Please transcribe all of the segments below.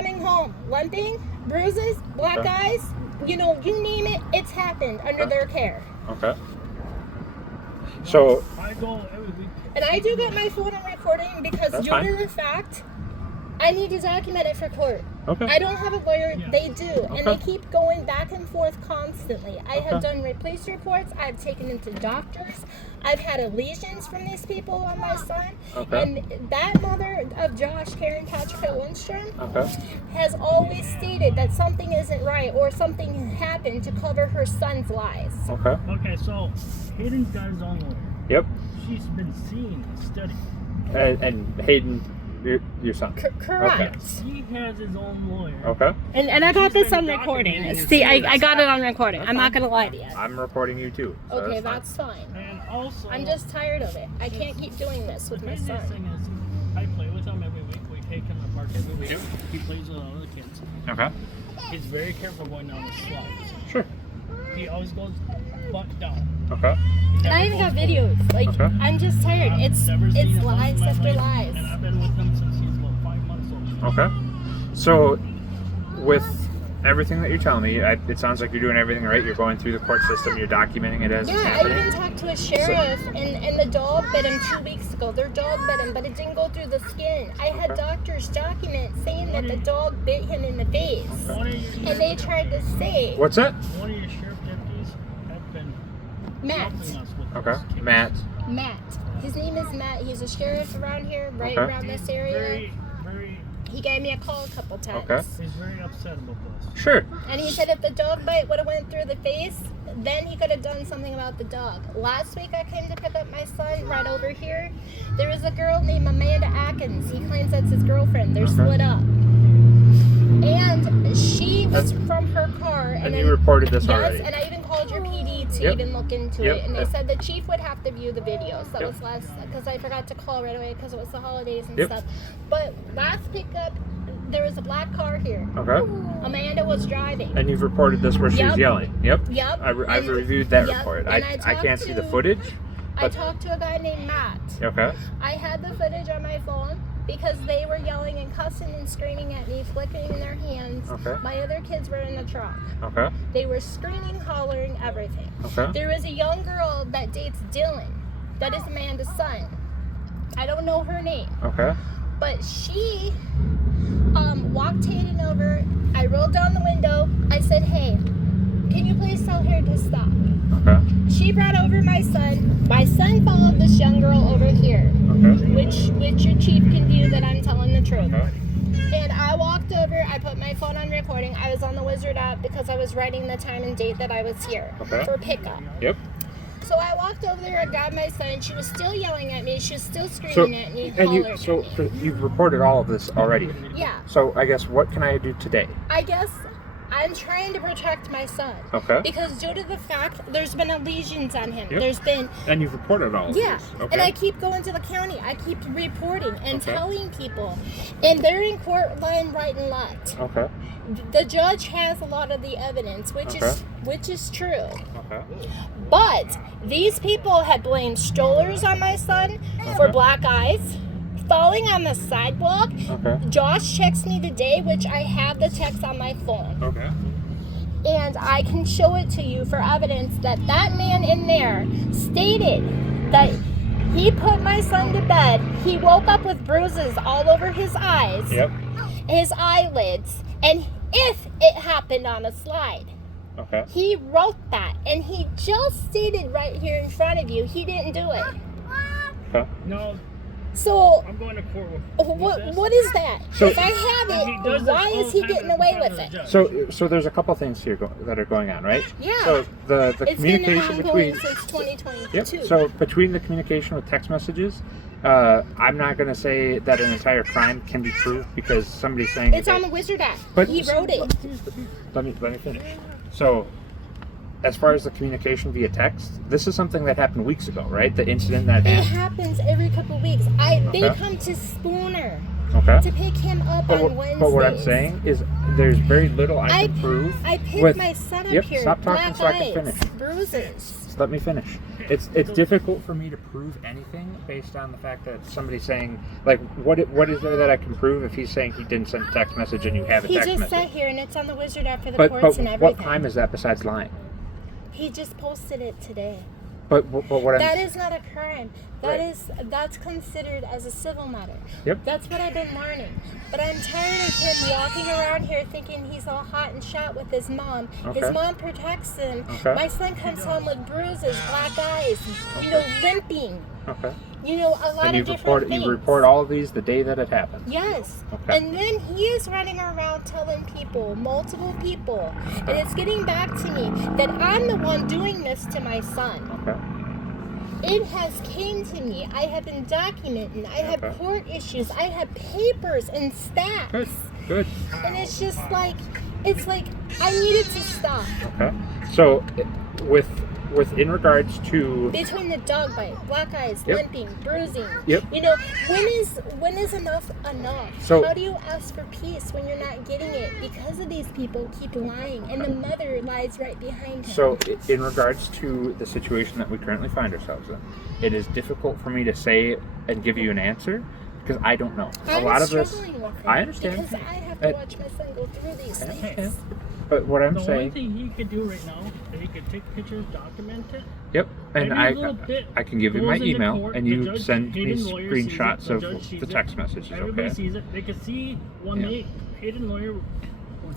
coming home. Limping, bruises, black eyes, you know, you name it, it's happened under their care. Okay. So I go every week. And I do get my phone on recording because due to the fact I need to document it for court. Okay. I don't have a lawyer, they do. Okay. And they keep going back and forth constantly. I have done police reports, I've taken them to doctors, I've had lesions from these people on my son. Okay. And that mother of Josh, Karen Patrick Lindstrom, Okay. has always stated that something isn't right or something happened to cover her son's lies. Okay. Okay, so Hayden's got his own lawyer. Yep. She's been seeing and studying. And Hayden, your son. Correct. He has his own lawyer. Okay. And I got She's this been on recording. documenting See, it. I got it on recording. I'm not going to lie to you. I'm reporting you too. So Okay, that's fine. that's fine. And also, I'm just tired of it. I can't keep doing this with my the craziest son. thing is, I play with him every week. We take him to the park every week. He plays with other kids. Okay. He's very careful going down the slides. Sure. He always goes butt down. Okay. He And I never even got goes videos. Like, Okay. I'm just tired. I've It's never seen him lies in my after life, lies. And I've been with him since he's about 5 months old. Okay. So, with everything that you're telling me, it sounds like you're doing everything right. You're going through the court system. You're documenting it as it's Yeah, I happening. even talked to a sheriff, and the dog bit him 2 weeks ago. Their dog bit him, but it didn't go through the skin. I had Okay. doctors document saying that the dog bit him in the face. One of your And they tried to say, What's that? One of your sheriff deputies have been Matt. helping us with Okay. this case. Matt. Matt. His name is Matt. He's a sheriff around here, right Okay. around this area. Very, He gave me a call a couple times. Okay. he's very upset about this. Sure. And he said if the dog bite would have went through the face, then he could have done something about the dog. Last week I came to pick up my son right over here. There was a girl named Amanda Atkins. He claims that's his girlfriend. They're split up. And she was from her car. And then, you reported this yes, already. and I even called your PD to Yep. even look into Yep. it. And they said the chief would have to view the videos. That Yep. was last, because I forgot to call right away because it was the holidays and Yep. stuff. But last pickup, there was a black car here. Okay. Amanda was driving. And you've reported this where she's Yep. yelling. Yep. Yep. I've And- reviewed that yep. report. And I talked can't see the to- footage. I But- talked to a guy named Matt. Okay. I had the footage on my phone because they were yelling and cussing and screaming at me, flicking their hands. Okay. My other kids were in the truck. Okay. They were screaming, hollering, everything. Okay. There was a young girl that dates Dylan. That is Amanda's son. I don't know her name. Okay. But she walked Hayden over. I rolled down the window. I said, hey, can you please tell her to stop? Okay. She brought over my son. My son followed this young girl over here, Okay. which your chief can view that I'm telling the truth. Okay. And I walked over. I put my phone on recording. I was on the Wizard app because I was writing the time and date that I was here Okay. for pickup. Yep. So I walked over there and grabbed my son. She was still yelling at me. She was still So, screaming at me, and hollering at me. you've reported all of this already. Yeah. So I guess what can I do today? I guess I'm trying to protect my son. Okay. Because due to the fact there's been lesions on him. Yep. There's been, And you've reported all of yeah. this. Okay. And I keep going to the county. I keep reporting and Okay. telling people. And they're in court line writing lot. Okay. The judge has a lot of the evidence, which is true. Okay. But these people had blamed strollers on my son for Okay. black eyes, falling on the sidewalk. Okay. Josh texted me today, which I have the text on my phone. Okay. And I can show it to you for evidence that that man in there stated that he put my son to bed. He woke up with bruises all over his eyes, Yep. his eyelids, and if it happened on a slide. Okay. He wrote that, and he just stated right here in front of you he didn't do it. Okay. No, So I'm going to court with this. what is that? So- if I He have does it, this why all is he the time getting in away front of with the it? judge. So there's a couple things here that are going on, right? Yeah. So the It's been communication ongoing between. since 2022. Yep. So between the communication with text messages, I'm not going to say that an entire crime can be proved because somebody's saying It's that on the Wizard app. But- He wrote it. Let me finish. So, as far as the communication via text, this is something that happened weeks ago, right? The incident that It happened. happens every couple of weeks. They Okay. come to Spooner Okay. to pick him up But, on Wednesdays. but what I'm saying is, there's very little I can prove. I picked with- my son up Yep, here. stop talking Black so I can eyes, finish. bruises. Just let me finish. It's difficult for me to prove anything based on the fact that somebody's saying, like, what is there that I can prove if he's saying he didn't send a text message and you have a He text just message? sat here and it's on the Wizard app for the But courts and everything. what crime is that besides lying? He just posted it today. But what That I'm is not a crime. That's considered as a civil matter. Yep. That's what I've been learning. But I'm tired of him walking around here thinking he's all hot and shot with his mom. Okay. His mom protects him. Okay. My son comes home with bruises, black eyes, limping. okay. A lot And of different things. you report all of these the day that it happens. Yes. Okay. And then he is running around telling people, multiple people, and it's getting back to me that I'm the one doing this to my son. Okay. It has came to me. I have been documenting. I have Okay. court issues. I have papers and stats. Good. And it's just like, I needed to stop. Okay. So, with in regards to Between the dog bite, black eyes, Yep. limping, bruising. Yep. When is enough enough? So- How do you ask for peace when you're not getting it? Because of these people keep lying, and the mother lies right behind him. So, in regards to the situation that we currently find ourselves in, it is difficult for me to say and give you an answer because I don't know. I'm a lot of this, struggling with it I understand. because I have to Uh, watch my son go through these I things. understand. But what I'm The only saying, thing he could do right now is he could take pictures, document it. yep, and Maybe a little bit I can give you goes my into email court, and the you judge, send me Hayden lawyer sees it, screenshots the of judge sees the it, text messages. Everybody Okay. sees it. They can see when Yeah. Hayden lawyer when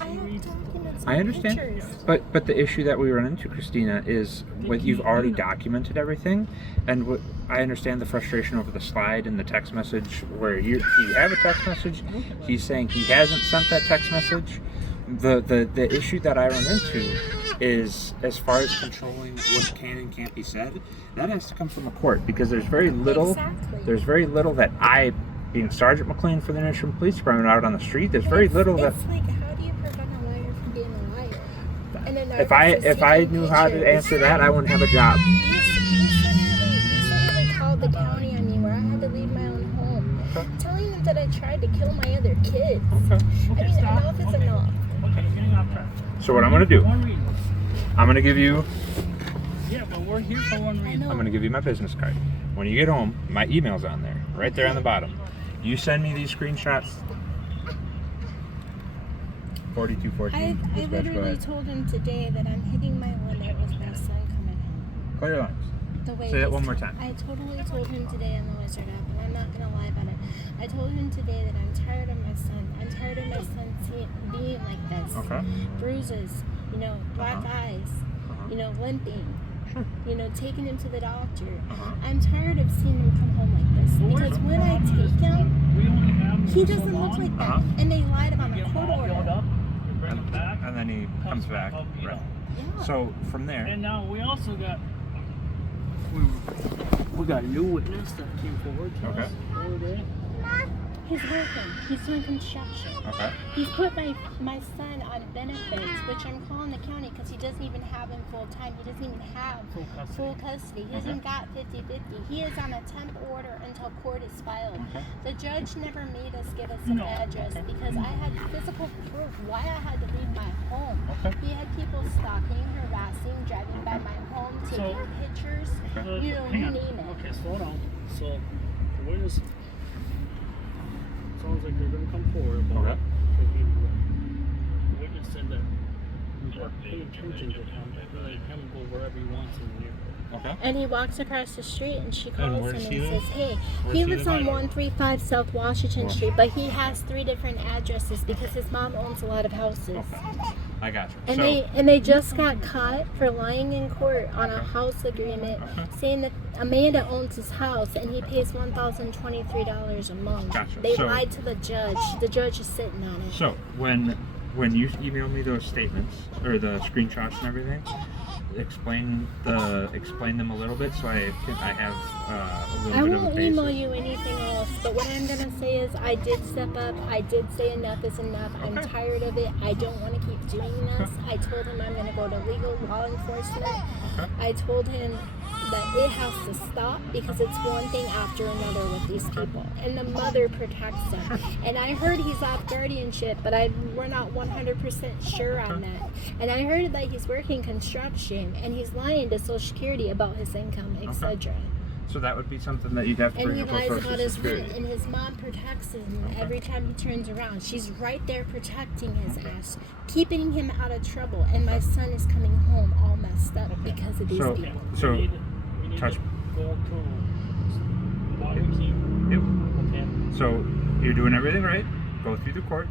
I she have reads. documents I and understand, pictures. but the issue that we run into, Christina, is when you've already documented everything, and I understand the frustration over the slide and the text message where you have a text message, he's saying he hasn't sent that text message. The issue that I run into is as far as controlling what can and can't be said, that has to come from a court because there's very little. Exactly. There's very little that I, being Sergeant McLean for the Nashville Police Department out on the street, there's very little that. It's like, how do you prevent a liar from being a liar? And a If I narcissist knew taking how to pictures. answer that, I wouldn't have a job. He literally called the county on me where I had to leave my own home, telling them that I tried to kill my other kids. Okay. I mean, stop. enough is Okay. enough. Okay, getting off track. So what I'm gonna do, One reason. I'm gonna give you Yeah, but we're here for one reason. know. I'm gonna give you my business card. When you get home, my email's on there, right there on the bottom. You send me these screenshots. 4214. I Dispatch, go literally ahead. told him today that I'm hitting my limit with my son coming home. Clear your lines. The way Say that he's- one more time. I totally told him today on the Wizard app, and I'm not gonna lie about it. I told him today that I'm tired of my son. I'm tired of my son being like this. Okay. Bruises, black eyes, limping. Sure. Taking him to the doctor. Uh-huh. I'm tired of seeing him come home like this Well, because when I take him, We only have he so doesn't look long. like that, Uh-huh. and they lied about a Get him court all filled order. up, you bring him back, And then he comes back. up, Right. Yeah. So from there, And now we also got we got a new witness that came forward to Okay. us the other day. He's working. He's doing construction. okay. He's put my son on benefits, which I'm calling the county because he doesn't even have him full time. He doesn't even have Full custody. He hasn't got 50-50. He is on a temp order until court is filed. Okay. The judge never made us give us an No. address because I had physical proof why I had to leave my home. Okay. He had people stalking, harassing, driving by my home, taking So- pictures. Okay. You Hang you on. name it. Okay, slow down. So the witness sounds like they're gonna come forward about Okay. it. The witness said that you have to pay attention to him and let him go wherever he wants in the neighborhood. Okay. And he walks across the street and she calls where him does and he live? says, hey, Where's he he lives live? on 135 South Washington Oh. Street, but he has 3 different addresses because his mom owns a lot of houses. Okay. I got you. And So they just got caught for lying in court on a house agreement, saying that Amanda owns his house and he pays $1,023 a month. Gotcha. They So- lied to the judge. The judge is sitting on it. So when you email me those statements or the screenshots and everything, explain them a little bit so I have a little I bit of a won't basis. email you anything else, but what I'm gonna say is I did step up. I did say enough is enough. I'm Okay. tired of it. I don't want to keep doing this. I told him I'm gonna go to legal law enforcement. Okay. I told him that it has to stop because it's one thing after another with these people. And the mother protects them. And I heard he's off guardianship, but we're not 100% sure on that. And I heard that he's working construction and he's lying to Social Security about his income, etc. So that would be something that you'd have to And bring he up with lies Social about his Security. rent, and his mom protects him every time he turns around. She's right there protecting his ass, keeping him out of trouble. And my son is coming home all messed up because of these So- people. So, we need touch- to go to water key. Yep. Okay. So you're doing everything right. Go through the courts.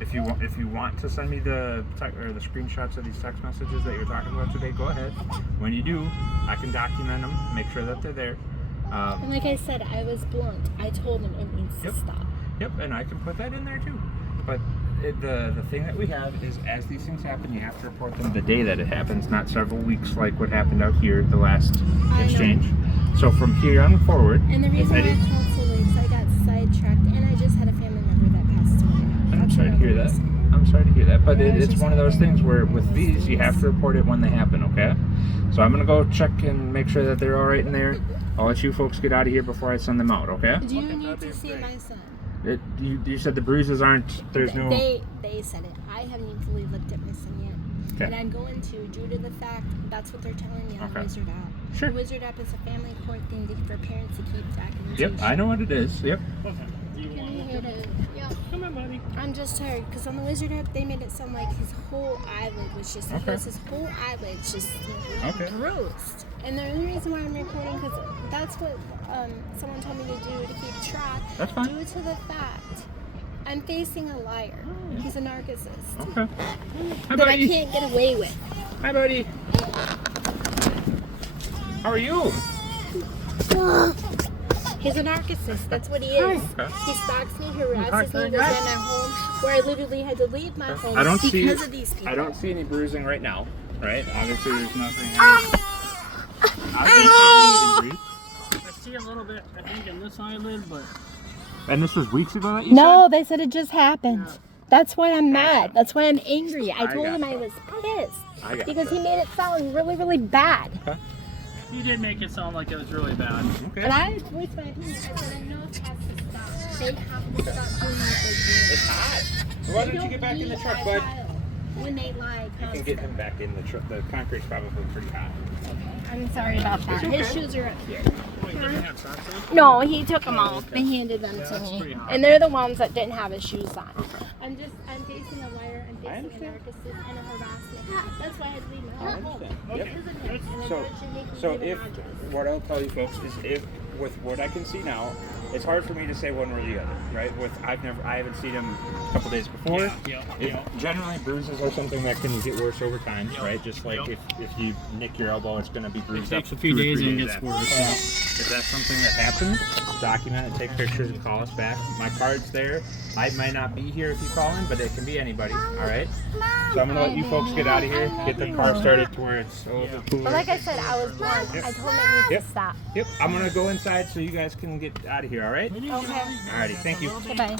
If you want to send me the the screenshots of these text messages that you're talking about today, go ahead. When you do, I can document them, make sure that they're there. And like I said, I was blunt. I told him it needs Yep. to stop. Yep, and I can put that in there too. But the thing that we have is, as these things happen, you have to report them the day that it happens, not several weeks like what happened out here, the last I know. exchange. So from here on forward, And the reason why if I any- called so late is I got sidetracked, and I just had a family member that passed away. I'm That's sorry what to it hear that. was. I'm sorry to hear that. But Yeah, I was it's just one of those things where with those these, you have things. to report it when they happen, okay? So I'm going to go check and make sure that they're all right in there. I'll let you folks get out of here before I send them out, okay? Do you Okay, need that'd to be see great. my son? You said the bruises aren't, there's no... They said it. I haven't even fully looked at my son yet. Okay. And I'm going to, due to the fact that's what they're telling me on Okay. Wizard App. Sure. Wizard App is a family court thing for parents to keep documentation. Yep, I know what it is. Yep. Okay. You Can want you to hear look at it? Yeah. Come on, buddy. I'm just tired because on the Wizard App they made it sound like his whole eyelid was just Okay. his whole eyelid just Okay. bruised. And the only reason why I'm recording because that's what someone told me to do to keep track. That's fine. Due to the fact I'm facing a liar. He's a narcissist Okay. Hi, that I buddy. can't get away with. Hi, buddy. How are you? He's a narcissist. That's what he is. Okay. He stalks me, harasses me, goes at my home, where I literally had to leave my home I don't because see. of these people. I don't see any bruising right now. Right? Obviously, there's nothing. I see a little bit, I think, in this eyelid, but And this was weeks ago that you No, they said it just happened. Yeah. That's why I'm mad. That's why I'm angry. I I told him I gotcha. was pissed I gotcha. because he made it sound really, really bad. you did make it sound like it was really bad. Okay. And I voiced my opinion. I said, I know it has to stop. They have to stop doing what they're It's doing. hot. So why don't you get back in the truck, bud? When they lie, You can constantly. get him back in the truck. The concrete's probably pretty hot. I'm sorry about that. It's His okay. shoes are up here. Oh, he doesn't have socks on? No, he took them Oh, off okay. and handed them Yeah, to that's me. pretty hot. And they're the ones that didn't have his shoes on. Okay. I'm facing a liar, I'm facing a understand. narcissist, and a harassment. That's why I had to leave my I home. understand. Okay. Yep. Isn't it? And So- unfortunately, So he if didn't have what I'll tell you folks is if with what I can see now, it's hard for me to say one or the other, right? I haven't seen him a couple days before. Yeah, If- yeah. Generally, bruises are something that can get worse over time, Yep. right? Just like Yep. if you nick your elbow, it's going to be bruised takes up a few 2 or days 3 and days gets after. worse. If that's something that happens, document it, take pictures, and call us back. My card's there. I might not be here if you call in, but it can be anybody. All right. So I'm gonna let you folks get out of here, get the car started to where it's over. But like I said, I was blunt. I told him it needs Yep. to stop. Yep. I'm gonna go inside so you guys can get out of here. All right. Okay. Alrighty. Thank you. Goodbye.